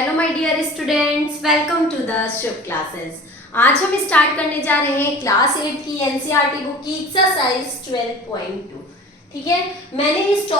Hello my dear students, welcome to the Shubh classes. आज हम start करने जा रहे हैं क्लास 8 की एनसीईआरटी बुक की एक्सरसाइज 12.2। ठीक है, मैंने इस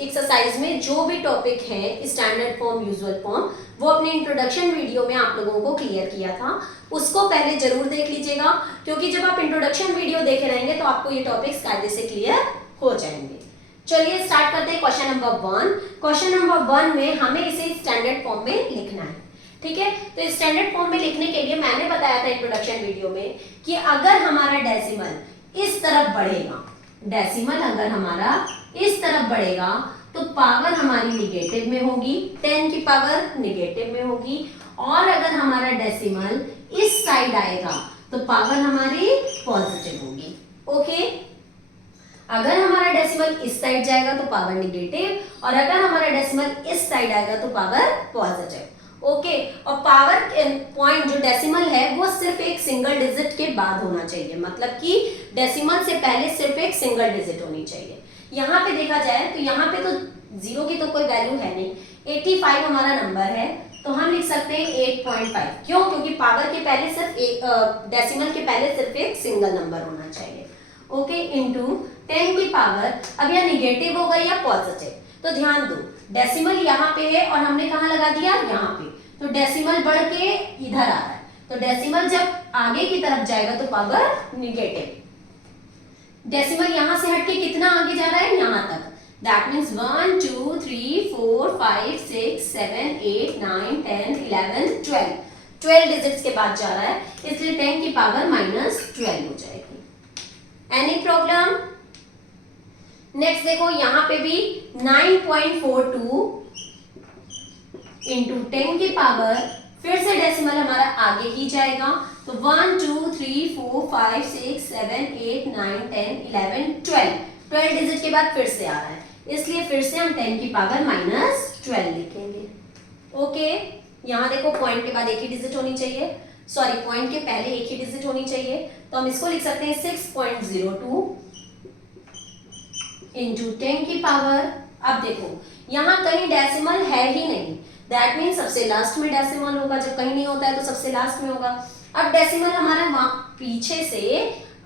एक्सरसाइज में जो भी टॉपिक है स्टैंडर्ड फॉर्म, यूजुअल फॉर्म, वो अपने इंट्रोडक्शन वीडियो में आप लोगों को क्लियर किया था। उसको पहले जरूर देख लीजिएगा, क्योंकि जब आप इंट्रोडक्शन वीडियो देखे रहेंगे तो आपको ये टॉपिक्स कायदे से क्लियर हो जाएंगे। चलिए स्टार्ट करते हैं क्वेश्चन नंबर 1। क्वेश्चन नंबर 1 में हमें इसे स्टैंडर्ड फॉर्म में लिखना है। ठीक है, तो स्टैंडर्ड फॉर्म में लिखने के लिए मैंने बताया था इंट्रोडक्शन वीडियो में कि अगर हमारा डेसिमल इस तरफ बढ़ेगा, डेसिमल अगर हमारा इस तरफ बढ़ेगा तो पावर हमारी निगेटिव में होगी, 10 की पावर निगेटिव में होगी। और अगर हमारा डेसिमल इस साइड आएगा तो पावर हमारी पॉजिटिव होगी। ओके, अगर हमारा डेसिमल इस साइड जाएगा तो पावर निगेटिव, और अगर हमारा डेसिमल इस साइड आएगा तो पावर पॉजिटिव। ओके, और पावर पॉइंट जो डेसिमल है वो सिर्फ एक सिंगल डिजिट के बाद होना चाहिए, मतलब कि डेसिमल से पहले सिर्फ एक सिंगल डिजिट होनी चाहिए। यहाँ पे देखा जाए तो यहाँ पे तो जीरो की तो कोई वैल्यू है नहीं, 85 हमारा नंबर है, तो हम लिख सकते हैं 8.5। क्यों? क्योंकि पावर के पहले सिर्फ एक डेसिमल के पहले सिर्फ एक सिंगल नंबर होना चाहिए। ओके, इनटू 10 की पावर, अब यह निगेटिव होगा या पॉजिटिव, तो ध्यान दो डेसिमल यहाँ पे है और हमने कहाँ लगा दिया, यहाँ पे, तो डेसिमल बढ़ के इधर आ रहा है, तो डेसिमल जब आगे की तरफ जाएगा तो पावर निगेटिव। डेसिमल यहाँ से हटके कितना आगे जा रहा है, यहाँ तक, दैट मीन्स 1 2 3 4 5 6 7 8 9 10 11 12 डिजिट्स के बाद जा रहा है, इसलिए 10 की पावर -12 हो जाएगी। Any problem? नेक्स्ट देखो, यहाँ पे भी 9.42 इंटू 10 की पावर, फिर से डेसिमल हमारा आगे ही जाएगा, तो 1 2 3 4 5 6 7 8 9 10 11 12 डिजिट के बाद फिर से आ रहा है, इसलिए फिर से हम 10 की पावर -12 लिखेंगे। ओके, यहाँ देखो पॉइंट के बाद एक ही डिजिट होनी चाहिए, सॉरी पॉइंट के पहले एक ही डिजिट होनी चाहिए, तो हम इसको लिख सकते हैं 6.02 इंटू 10 की पावर। अब देखो यहाँ कहीं डेसिमल है ही नहीं, दैट मीन सबसे लास्ट में डेसिमल होगा, जब कहीं नहीं होता है तो सबसे लास्ट में होगा। अब डेसिमल हमारा वहां पीछे से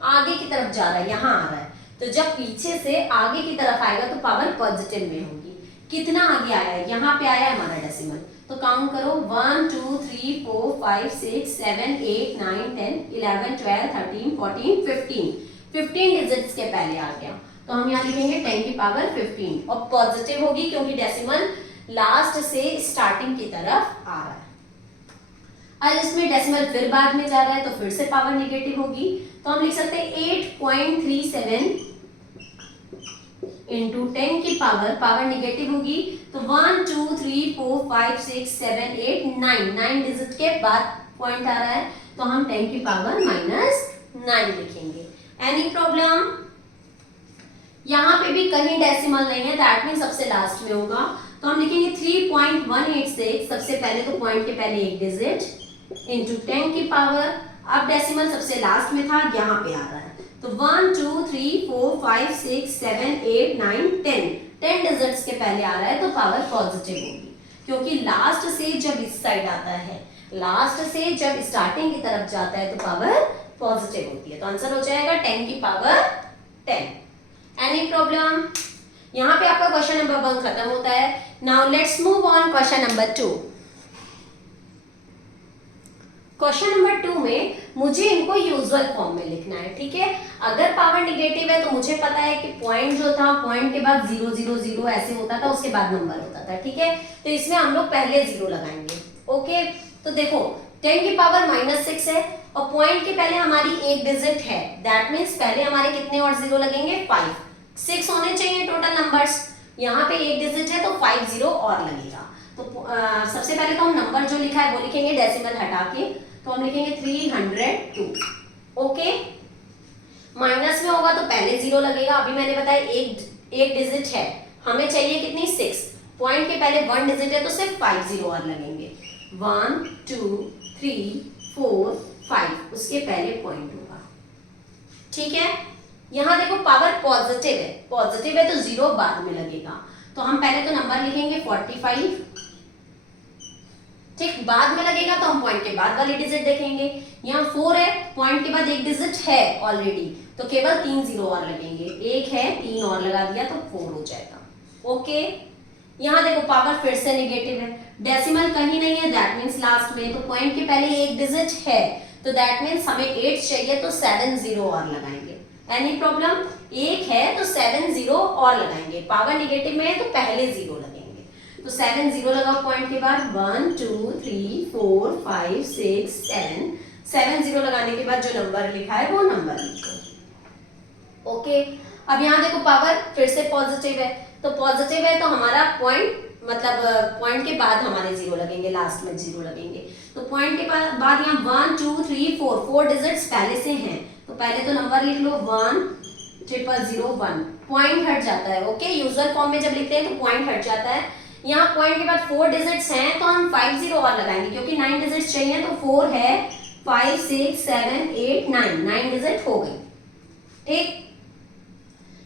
आगे की तरफ जा रहा है, यहाँ आ रहा है, तो जब पीछे से आगे की तरफ आएगा तो पावर पॉजिटिव में होगी। कितना आगे आया है, यहाँ पे आया है हमारा डेसिमल, तो काउंट करो 1 2 3 4 5 6 7 8 9 10 11 12 13 14 15 डिजिट्स के पहले आ गया, तो हम यहाँ लिखेंगे 10 की पावर 15, और पॉजिटिव होगी क्योंकि डेसिमल लास्ट से स्टार्टिंग की तरफ आ रहा है। अब इसमें डेसिमल फिर बाद में जा रहा है तो फिर से पावर निगेटिव होगी, तो हम लिख सकते हैं 8.37 इंटू 10 की पावर निगेटिव होगी, तो 1 2 3 4 5 6 7 8 9 डिजिट के बाद पॉइंट आ रहा है, तो हम 10 की पावर -9 लिखेंगे। Any problem? यहाँ पे भी कहीं डेसिमल नहीं है, दैट मीन सबसे लास्ट में होगा, तो हम लिखेंगे 3.186, सबसे पहले तो पॉइंट के पहले एक डिजिट इंटू 10 की पावर, अब डेसिमल सबसे लास्ट में था, यहाँ पे आ रहा है, तो 1 2 3 4 5 6 7 8 9 10 डिजिट्स के पहले आ रहा है, तो पावर पॉजिटिव होगी, क्योंकि लास्ट से जब इस साइड आता है, लास्ट से जब स्टार्टिंग की तरफ जाता है तो पावर पॉजिटिव होती है, तो आंसर हो जाएगा 10 की पावर 10। Any problem? यहाँ पे आपका क्वेश्चन नंबर 1 खत्म होता है। Now let's move on question number 2। Question number 2 में मुझे इनको यूजुअल फॉर्म में लिखना है। ठीक है, अगर पावर निगेटिव है तो मुझे पता है कि पॉइंट जो था, पॉइंट के बाद 0 0 0 ऐसे होता था, उसके बाद नंबर होता था। ठीक है, तो इसमें हम लोग पहले 0 लगाएंगे। ओके, तो देखो 10 की पावर -6 है और पॉइंट के पहले हमारी एक डिजिट है, दैट मीन्स पहले हमारे कितने और 0 लगेंगे, 5 6 होने चाहिए टोटल नंबर्स, यहाँ पे एक डिजिट है तो 5 0 और लगेगा। तो सबसे पहले तो हम नंबर जो लिखा है वो लिखेंगे डेसिमल हटा के, तो हम लिखेंगे 302। ओके, माइनस में होगा तो पहले 0 लगेगा, अभी मैंने बताया एक डिजिट है, हमें चाहिए कितनी, 6, पॉइंट के पहले 1 डिजिट है तो सिर्फ 5 0 और लगेंगे, 1 2 3 4 5, उसके पहले पॉइंट होगा। ठीक है, यहाँ देखो पावर पॉजिटिव है तो 0 बाद में लगेगा, तो हम पहले तो नंबर लिखेंगे 45 ठीक, बाद में लगेगा तो हम पॉइंट के बाद वाली डिजिट देखेंगे। यहाँ 4 है, पॉइंट के बाद एक डिजिट है ऑलरेडी, तो केवल 3 जीरो और लगेंगे। एक है, 3 और लगा दिया तो 4 हो जाएगा। ओके, यहाँ देखो पावर फिर से नेगेटिव है, डेसिमल कहीं नहीं है, दैट मीन्स लास्ट में, तो पॉइंट के पहले एक डिजिट है, तो दैट मीन्स हमें 8 चाहिए, तो 7 जीरो और लगाएंगे। Any problem? एक है तो 7 जीरो और लगाएंगे, पावर नेगेटिव में है तो पहले जीरो लगेंगे, तो 7 जीरो लगाओ पॉइंट के बाद, 1 2 3 4 5 6 7, 7 जीरो लगाने के बाद जो नंबर लिखा है वो नंबर लिखो। ओके, अब यहाँ देखो पावर फिर से पॉजिटिव है, तो पॉजिटिव है तो हमारा पॉइंट मतलब पॉइंट के बाद हमारे जीरो लगेंगे, लास्ट में जीरो लगेंगे, तो पॉइंट के बाद यहाँ 1 2 3 4, 4 डिजिट्स पहले से हैं, तो पहले तो नंबर लिख लो 1 0 0 1, पॉइंट हट जाता है। ओके, यूजुअल फॉर्म में जब लिखते हैं तो पॉइंट हट जाता है। यहाँ पॉइंट के बाद 4 डिजिट्स हैं तो हम 5 जीरो और लगाएंगे, क्योंकि 9 डिजिट्स चाहिए, तो 4 है, 5 6 7 8 9 डिजिट हो गई। ठीक,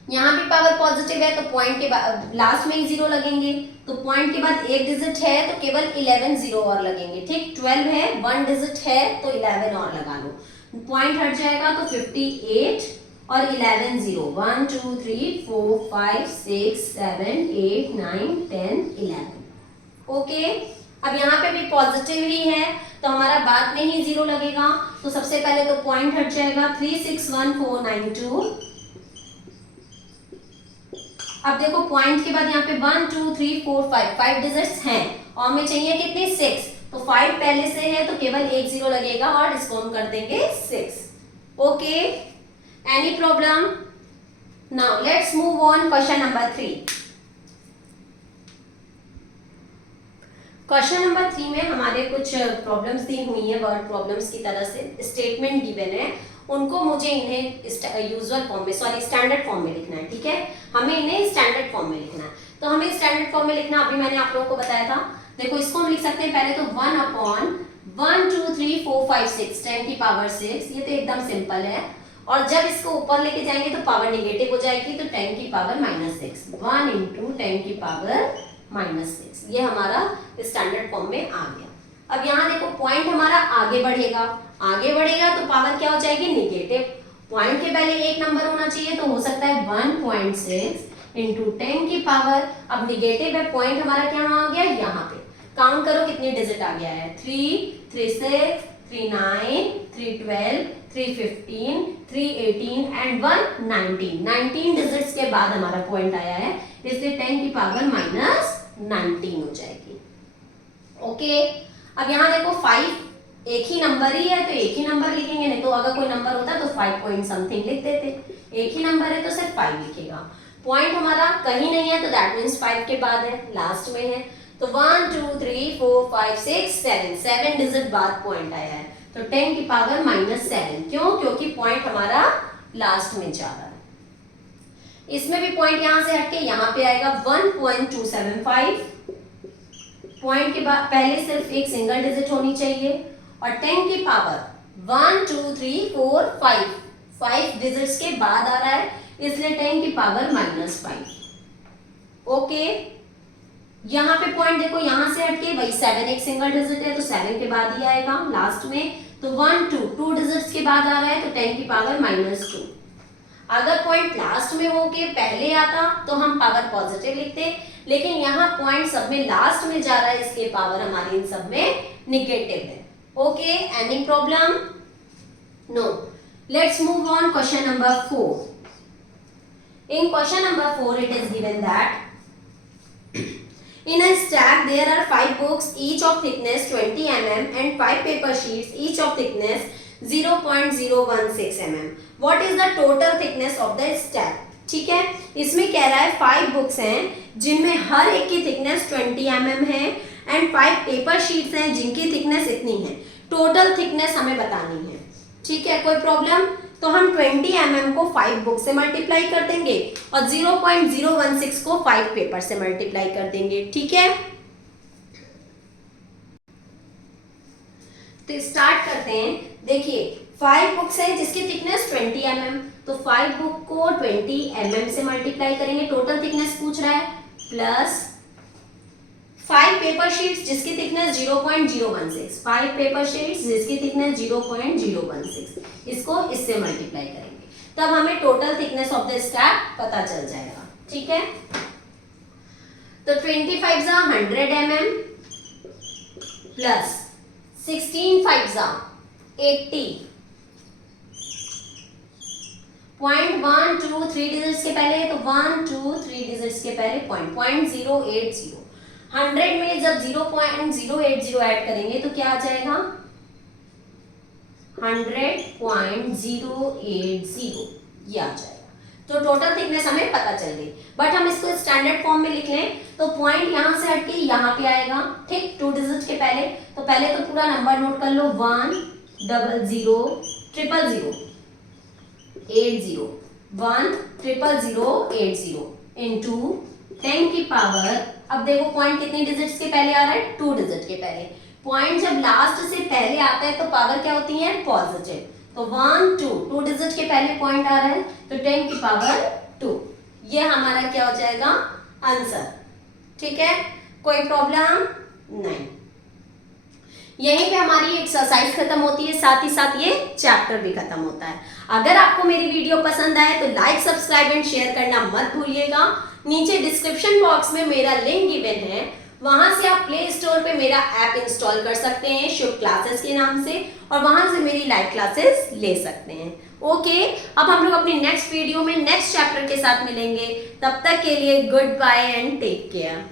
यहाँ भी पावर पॉजिटिव है तो पॉइंट के बाद लास्ट में ही जीरो लगेंगे, तो पॉइंट के बाद एक डिजिट है तो केवल 11 जीरो और लगेंगे। ठीक, 12 है, 1 डिजिट है तो 11 और लगा लो, पॉइंट हट जाएगा तो 58 और 11 जीरो, 1 2 3 4 5 6 7 8 9 10 11। ओके, अब यहाँ पे भी पॉजिटिव ही है तो हमारा बाद में ही जीरो लगेगा, तो सबसे पहले तो पॉइंट हट जाएगा, 3 6 1 4 9 2। अब देखो पॉइंट के बाद यहाँ पे 1 2 3 4 5 डिजिट्स हैं और हमें चाहिए कितने, 6, तो 5 पहले से है तो केवल एक जीरो लगेगा और इसको हम कर देंगे 6। Okay, any problem? Now let's move on question number 3। Question number 3 में हमारे कुछ प्रॉब्लम्स दी हुई है, वर्ड प्रॉब्लम्स की तरह से स्टेटमेंट गिवन है, उनको मुझे इन्हें यूजुअल फॉर्म में स्टैंडर्ड फॉर्म में लिखना है। ठीक है, हमें इन्हें स्टैंडर्ड फॉर्म में लिखना है, तो हमें स्टैंडर्ड फॉर्म में लिखना अभी मैंने आप लोगों को बताया था। देखो इसको हम लिख सकते हैं पहले तो 1 अपॉन 1 2 3 4 5 6 10 की पावर 6, ये तो एकदम सिंपल है, और जब इसको ऊपर लेके जाएंगे तो पावर नेगेटिव हो जाएगी, तो 10 की पावर -6, 1 इंटू 10 की पावर -6, ये हमारा स्टैंडर्ड फॉर्म में आ गया। अब यहाँ देखो पॉइंट हमारा आगे बढ़ेगा तो पावर क्या हो जाएगी, नेगेटिव, पॉइंट के पहले एक नंबर होना चाहिए, तो हो सकता है 1.6 इंटू 10 की पावर, अब नेगेटिव है, पॉइंट हमारा क्या आ गया, यहाँ पे काउंट करो कितने डिजिट आ गया है, 3 3 6 3 9 3 12 3 15 3 18 एंड 1 19 डिजिट्स के बाद हमारा पॉइंट आया है, इसलिए 10 की पावर -19 हो जाएगी। ओके, अब यहाँ देखो 5 एक ही नंबर ही है तो एक ही नंबर लिखेंगे, नहीं तो अगर कोई नंबर होता तो 5 पॉइंट समथिंग लिख देते, एक ही नंबर है तो सिर्फ 5 लिखेगा। पॉइंट हमारा कहीं नहीं है तो दैट मीन्स 5 के बाद है, लास्ट में है, तो 1 2 3 4 5 6 7 डिजिट बाद पॉइंट आया है, तो 10 की पावर -7, क्यों, क्योंकि पॉइंट हमारा लास्ट में जा रहा है। इसमें भी पॉइंट यहां से हटके यहाँ पे आएगा 1.275, पॉइंट के बाद पहले सिर्फ एक सिंगल डिजिट होनी चाहिए, और 10 की पावर 1 2 3 4 5 डिजिट्स के बाद आ रहा है, इसलिए 10 की पावर -5। ओके, यहाँ पे पॉइंट देखो यहां से हटके वही 7 एक सिंगल डिजिट है तो 7 के बाद ही आएगा लास्ट में, तो 1 2 डिजिट्स के बाद आ रहा है तो 10 की पावर -2। अगर पॉइंट लास्ट में होके पहले आता तो हम पावर पॉजिटिव लिखते, लेकिन यहाँ पॉइंट सब में लास्ट में जा रहा है, इसके पावर हमारी इन सब में नेगेटिव है। Okay, any problem? No. Let's move on question number 4। In question number 4 it is given that in a stack there are 5 books each of thickness 20 mm and 5 paper sheets each of thickness 0.016 mm. What is the total thickness of the stack? ठीक है, इसमें कह रहा है 5 books हैं जिनमें हर एक की थिकनेस 20 mm है एंड 5 पेपर शीट्स हैं जिनकी थिकनेस इतनी है, टोटल थिकनेस हमें बतानी है। ठीक है, कोई प्रॉब्लम? तो हम 20 mm को 5 बुक से मल्टीप्लाई कर देंगे और 0.016 को 5 पेपर से मल्टीप्लाई कर देंगे। ठीक है, तो स्टार्ट करते हैं। देखिए 5 बुक्स हैं जिसकी थिकनेस 20 mm, तो 5 बुक को 20 mm से मल्टीप्लाई करेंगे, टोटल थिकनेस पूछ रहा है, प्लस 5 पेपर शीट्स जिसकी थिकनेस 0.016, 5 पेपर शीट्स जिसकी थिकनेस 0.016, इसको इससे मल्टीप्लाई करेंगे, तब हमें total thickness of the stack पता चल जाएगा। ठीक है, तो 25 100 mm प्लस 16 5 80, 0.123 डिजिट्स के पहले, तो 1 2 3 डिजिट्स के पहले 0.080, 100 में जब 0.080 ऐड करेंगे तो क्या आ जाएगा 100.080, ये आ जाएगा। तो टोटल थिकनेस हमें पता चल गई, बट हम इसको स्टैंडर्ड फॉर्म में लिख लें तो पॉइंट यहां से हट के यहाँ पे आएगा। ठीक, 2 डिजिट के पहले, तो पहले तो पूरा नंबर नोट कर लो, 1 0 0 0 0 80, 1 0 0 80 इनटू 10 की पावर, अब देखो पॉइंट कितनी डिजिट्स के पहले आ रहा है, 2 डिजिट के पहले। पॉइंट जब लास्ट से पहले आता है तो पावर क्या होती है, पॉजिटिव, तो 1 2 डिजिट के पहले पॉइंट आ रहा है तो 10 की पावर 2, ये हमारा क्या हो जाएगा आंसर। ठीक है, कोई प्रॉब्लम नहीं। यहीं पे हमारी एक्सरसाइज खत्म होती है, साथ ही साथ ये चैप्टर भी खत्म होता है। अगर आपको मेरी वीडियो पसंद आए तो लाइक सब्सक्राइब एंड शेयर करना मत भूलिएगा। नीचे डिस्क्रिप्शन बॉक्स में मेरा लिंक गिवन है, वहां से आप प्ले स्टोर पे मेरा ऐप इंस्टॉल कर सकते हैं शुभ क्लासेस के नाम से, और वहां से मेरी लाइव क्लासेस ले सकते हैं। ओके, अब हम लोग अपनी नेक्स्ट वीडियो में नेक्स्ट चैप्टर के साथ मिलेंगे, तब तक के लिए goodbye and take care.